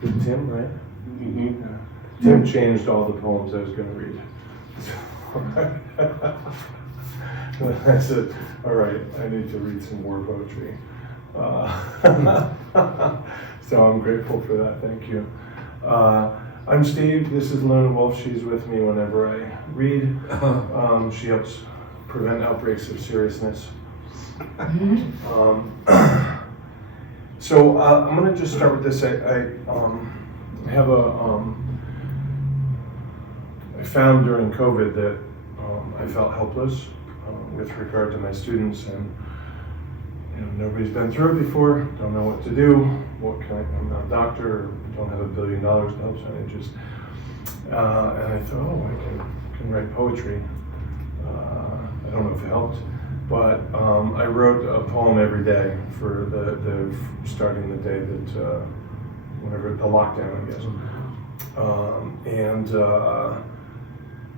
Good Tim, right? Mm-hmm. Yeah. Tim changed all the poems I was going to read. I said, all right, I need to read some more poetry. So I'm grateful for that, thank you. I'm Steve, this is Luna Wolf, she's with me whenever I read. She helps prevent outbreaks of seriousness. So I'm going to just start with this. I have I found during COVID that I felt helpless with regard to my students, and nobody's been through it before, don't know what to do. What can I'm not a doctor, don't have $1 billion, no, so I just, and I thought, oh, I can write poetry. I don't know if it helped, but I wrote a poem every day for the starting the day that, whatever, the lockdown, I guess.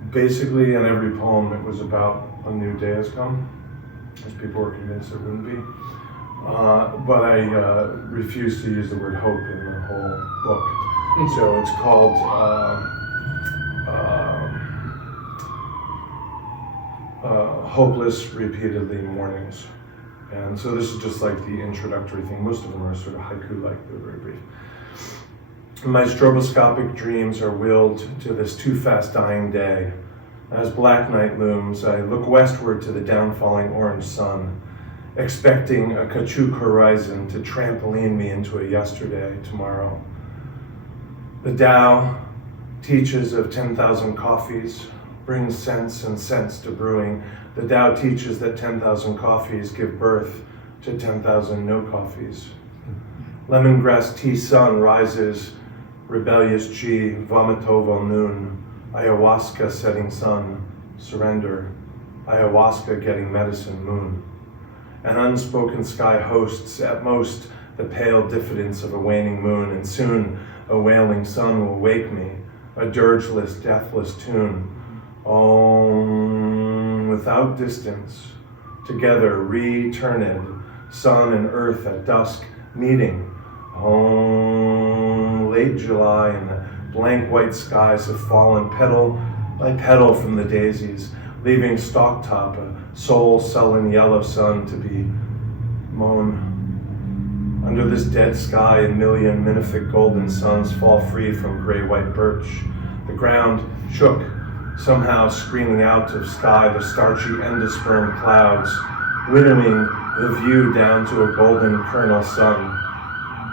Basically in every poem it was about a new day has come, as people were convinced it wouldn't be. But I refused to use the word hope in the whole book. So it's called Hopeless Repeatedly Mornings. And so this is just like the introductory thing. Most of them are sort of haiku-like, they're very brief. My stroboscopic dreams are willed to this too fast dying day. As Blacknight looms, I look westward to the downfalling orange sun, expecting a caoutchouc horizon to trampoline me into a yesterday tomorrow. The Tao teaches of 10,000 coffees, brings sense and sense to brewing. The Tao teaches that 10,000 coffees give birth to 10,000 no coffees. Lemongrass tea sun rises, Rebellious G, Vomitivo noon, Ayahuasca setting sun, surrender, Ayahuasca getting medicine moon. An unspoken sky hosts at most the pale diffidence of a waning moon, and soon a wailing sun will wake me, a dirgeless, deathless tune. Om, without distance, together Returnéd, sun and earth at dusk meeting. Om, late July, and the blank white skies have fallen petal by petal from the daisies, leaving stalk top a soul sullen yellow sun to be mown. Under this dead sky, a million minific golden suns fall free from gray-white birch. The ground shook, somehow screaming out of sky the starchy endosperm clouds, winnowing the view down to a golden kernel sun.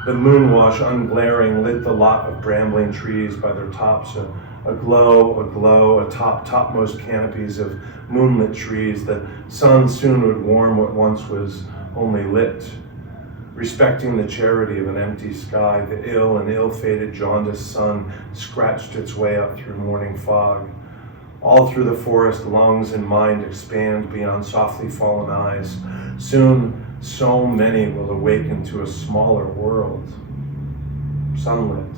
The moonwash unglaring lit the lot of brambling trees by their tops, aglow atop topmost canopies of moonlit trees. The sun soon would warm what once was only lit. Respecting the charity of an empty sky, the ill and ill-fated jaundiced sun scratched its way up through morning fog. All through the forest, lungs and mind expand beyond softly fallen eyes. Soon, so many will awaken to a smaller world, sunlit.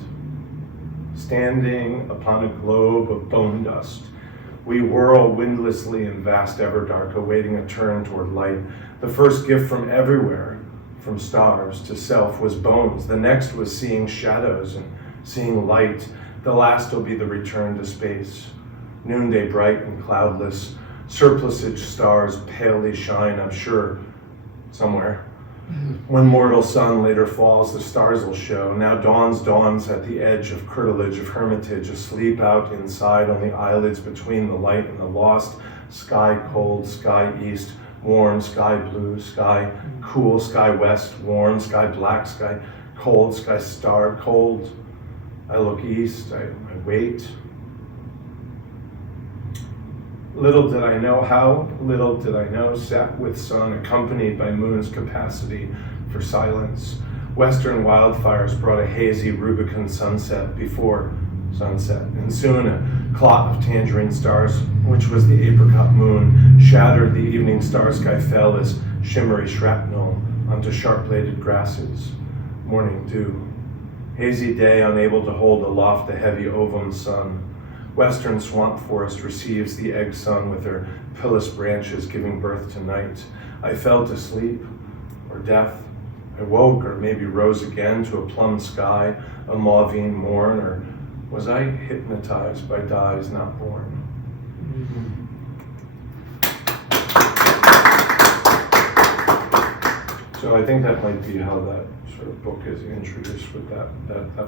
Standing upon a globe of bone dust, we whirl windlessly in vast everdark, awaiting a turn toward light. The first gift from everywhere, from stars to self, was bones. The next was seeing shadows and seeing light. The last will be the return to space. Noonday bright and cloudless, surplusage stars palely shine, I'm sure, somewhere. When mortal sun later falls, the stars will show. Now dawns at the edge of curtilage of hermitage, asleep out inside on the eyelids between the light and the lost. Sky cold, sky east, warm, sky blue, sky cool, sky west, warm, sky black, sky cold, sky star, cold. I look east, I wait. Little did I know how, little did I know, sat with sun, accompanied by moon's capacity for silence. Western wildfires brought a hazy Rubicon sunset before sunset, and soon a clot of tangerine stars, which was the apricot moon, shattered the evening star sky, fell as shimmery shrapnel onto sharp-bladed grasses. Morning dew. Hazy day, unable to hold aloft the heavy ovum sun. Western swamp forest receives the egg sun with her pilous branches, giving birth to night. I fell to sleep, or death, I woke, or maybe rose again to a plum sky, a mauvine morn, or was I hypnotized by dyes not born? So I think that might be how that sort of book is introduced with that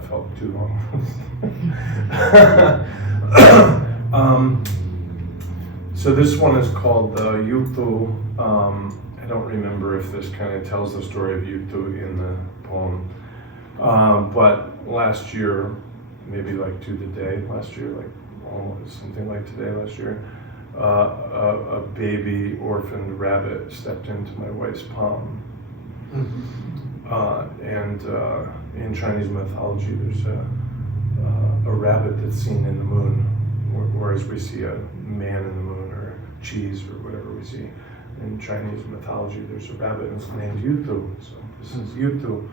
felt too long. So this one is called Yutu. I don't remember if this kind of tells the story of Yutu in the poem. But last year, maybe like to the day, last year, like almost something like today last year, a baby orphaned rabbit stepped into my wife's palm. And in Chinese mythology, there's a rabbit that's seen in the moon, whereas we see a man in the moon or cheese or whatever we see. In Chinese mythology, there's a rabbit and it's named Yutu. So this is Yutu.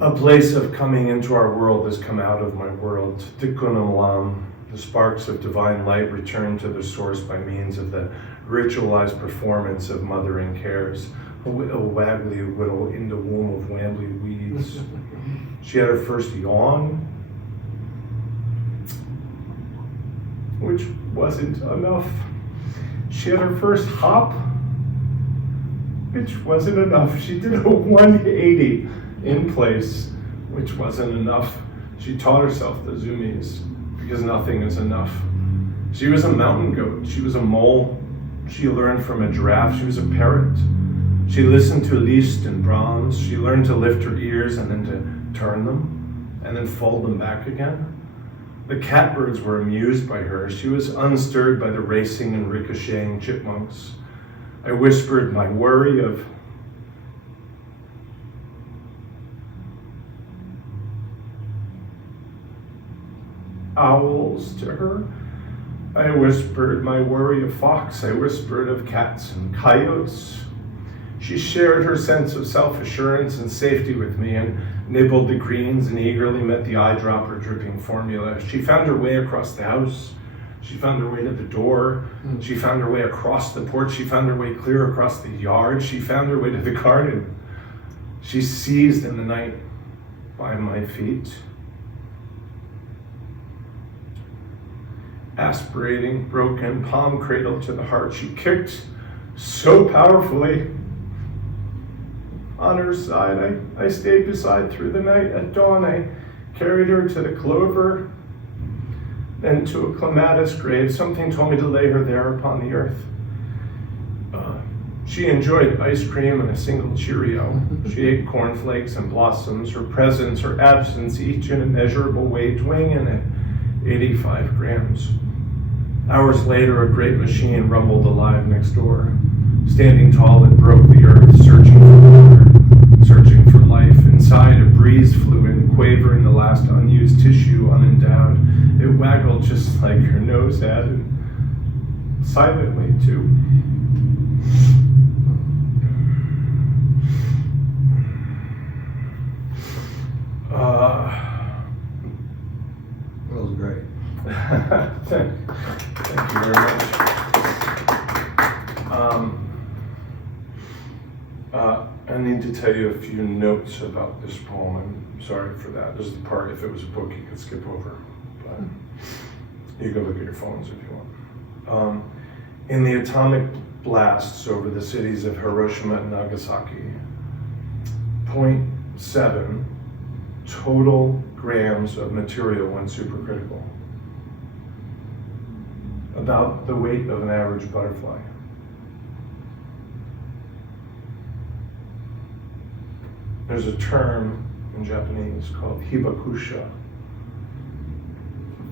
A place of coming into our world has come out of my world. Tikkunam lam, the sparks of divine light return to the source by means of the ritualized performance of mothering cares. A waggly whittle in the womb of wambly weeds. She had her first yawn, which wasn't enough. She had her first hop, which wasn't enough. She did a 180 in place, which wasn't enough. She taught herself the zoomies, because nothing is enough. She was a mountain goat. She was a mole. She learned from a giraffe. She was a parrot. She listened to Liszt and Brahms. She learned to lift her ears and then to turn them and then fold them back again. The catbirds were amused by her. She was unstirred by the racing and ricocheting chipmunks. I whispered my worry of owls to her. I whispered my worry of fox. I whispered of cats and coyotes. She shared her sense of self-assurance and safety with me and nibbled the greens and eagerly met the eyedropper dripping formula. She found her way across the house. She found her way to the door. She found her way across the porch. She found her way clear across the yard. She found her way to the garden. She seized in the night by my feet. Aspirating, broken, palm cradled to the heart, she kicked so powerfully. On her side, I stayed beside through the night. At dawn, I carried her to the clover, then to a clematis grave. Something told me to lay her there upon the earth. She enjoyed ice cream and a single Cheerio. She ate cornflakes and blossoms, her presence, her absence, each in immeasurable weight, weighing at 85 grams. Hours later, a great machine rumbled alive next door. Standing tall, it broke the earth, searching for water, searching for life. Inside, a breeze flew in, quavering the last unused tissue, unendowed. It waggled just like her nose had, and silently, too. That was great. Thank you very much. I need to tell you a few notes about this poem. I'm sorry for that. This is the part, if it was a book, you could skip over. But you can look at your phones if you want. In the atomic blasts over the cities of Hiroshima and Nagasaki, 0.7 total grams of material went supercritical. About the weight of an average butterfly. There's a term in Japanese called hibakusha.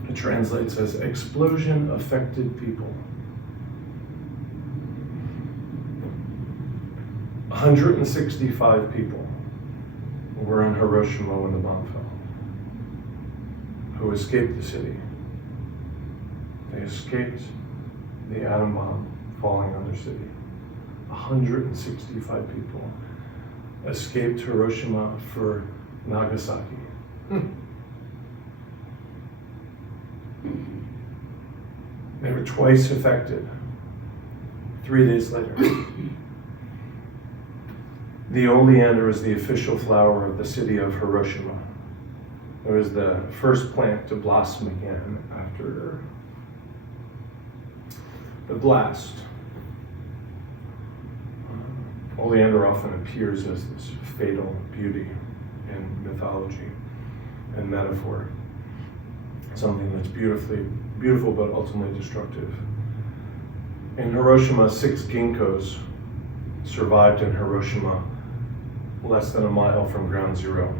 It translates as explosion affected people. 165 people were in Hiroshima when the bomb fell, who escaped the city. They escaped the atom bomb falling on their city. 165 people escaped Hiroshima for Nagasaki. They were twice affected. 3 days later. The oleander is the official flower of the city of Hiroshima. It was the first plant to blossom again after the blast. Oleander often appears as this fatal beauty in mythology and metaphor. Something that's beautiful but ultimately destructive. In Hiroshima, 6 ginkgos survived in Hiroshima, less than a mile from ground zero.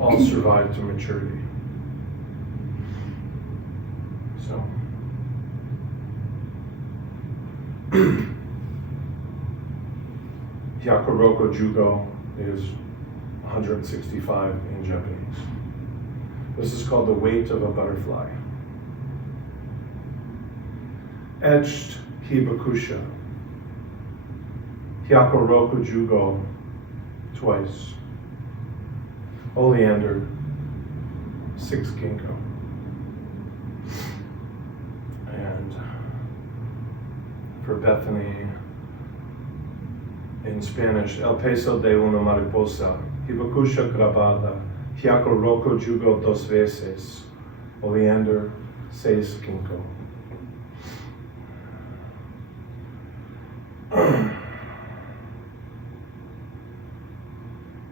All survived to maturity. So, Hyakuroko Jugo is 165 in Japanese. This is called the weight of a butterfly. Etched Hibakusha. Hyakuroko Jugo twice. Oleander, 6 ginkgo. And for Bethany, in Spanish, El peso de una mariposa, Hibakusha grabada, Hyakuroko Jugo 2 veces, Oleander, 6 ginkgo.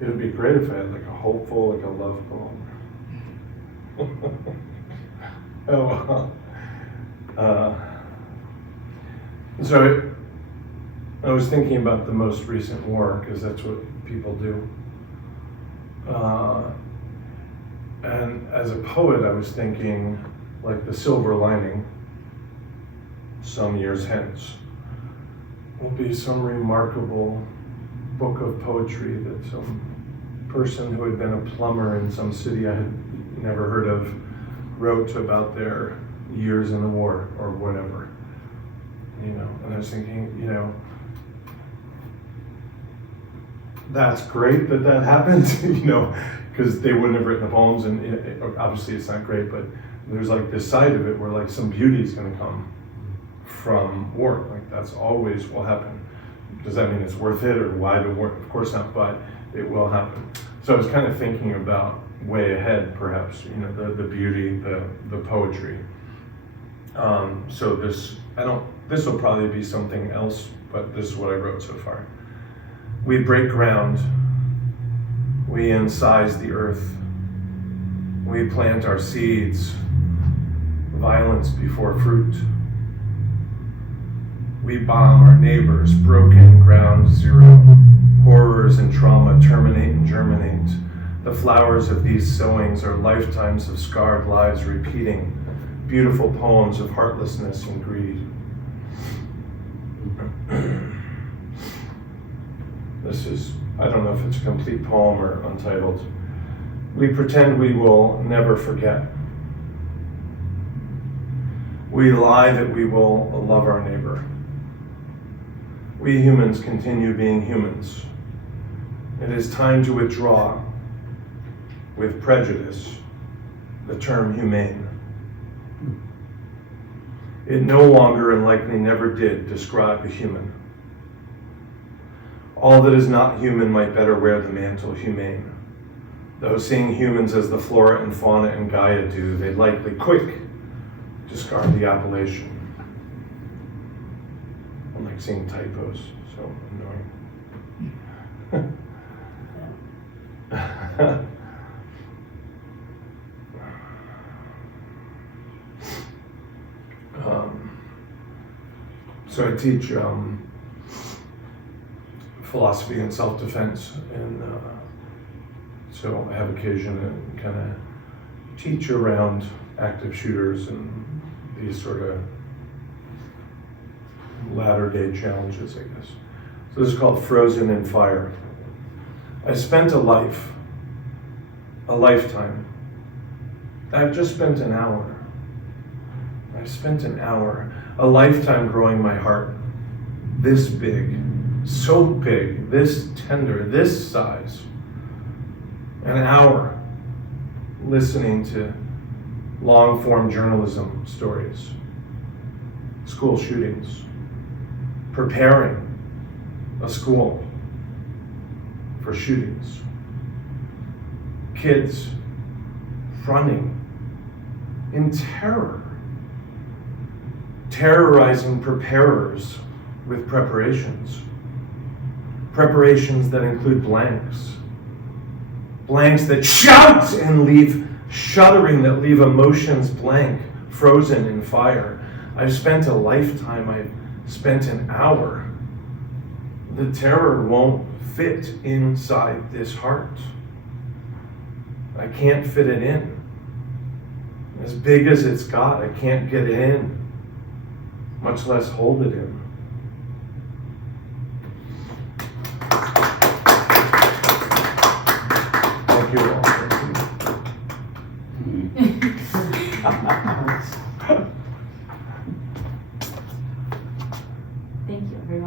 It would be great if I had like a hopeful, like a love poem. Oh well. So I was thinking about the most recent war, because that's what people do. And as a poet, I was thinking like the silver lining, some years hence, will be some remarkable book of poetry that some person who had been a plumber in some city I had never heard of wrote about their years in the war or whatever. And I was thinking, that's great that happened, because they wouldn't have written the poems, and obviously it's not great, but there's like this side of it where like some beauty is going to come from war. Like that's always will happen. Does that mean it's worth it, or why the war? Of course not, but it will happen. So I was kind of thinking about way ahead, perhaps, the beauty, the poetry. So this will probably be something else, but this is what I wrote so far. We break ground, we incise the earth, we plant our seeds, violence before fruit. We bomb our neighbors, broken ground zero. Horrors and trauma terminate and germinate. The flowers of these sowings are lifetimes of scarred lives repeating, beautiful poems of heartlessness and greed. This is, I don't know if it's a complete poem or untitled. We pretend we will never forget. We lie that we will love our neighbor. We humans continue being humans. It is time to withdraw, with prejudice, the term humane. It no longer, and likely never did, describe a human. All that is not human might better wear the mantle humane. Though seeing humans as the flora and fauna and Gaia do, they'd likely quick discard the appellation. I'm like seeing typos, so annoying. So I teach philosophy and self-defense, and so I have occasion to kind of teach around active shooters and these sort of latter-day challenges, I guess. So this is called Frozen in Fire. I spent a lifetime. I've just spent an hour. I've spent an hour, a lifetime growing my heart this big, so big, this tender, this size. An hour listening to long-form journalism stories, school shootings, preparing a school, for shootings. Kids running in terror, terrorizing preparers with preparations. Preparations that include blanks. Blanks that shout and leave shuddering, that leave emotions blank, frozen in fire. I've spent a lifetime, I've spent an hour. The terror won't fit inside this heart. I can't fit it in. As big as it's got, I can't get it in, much less hold it in.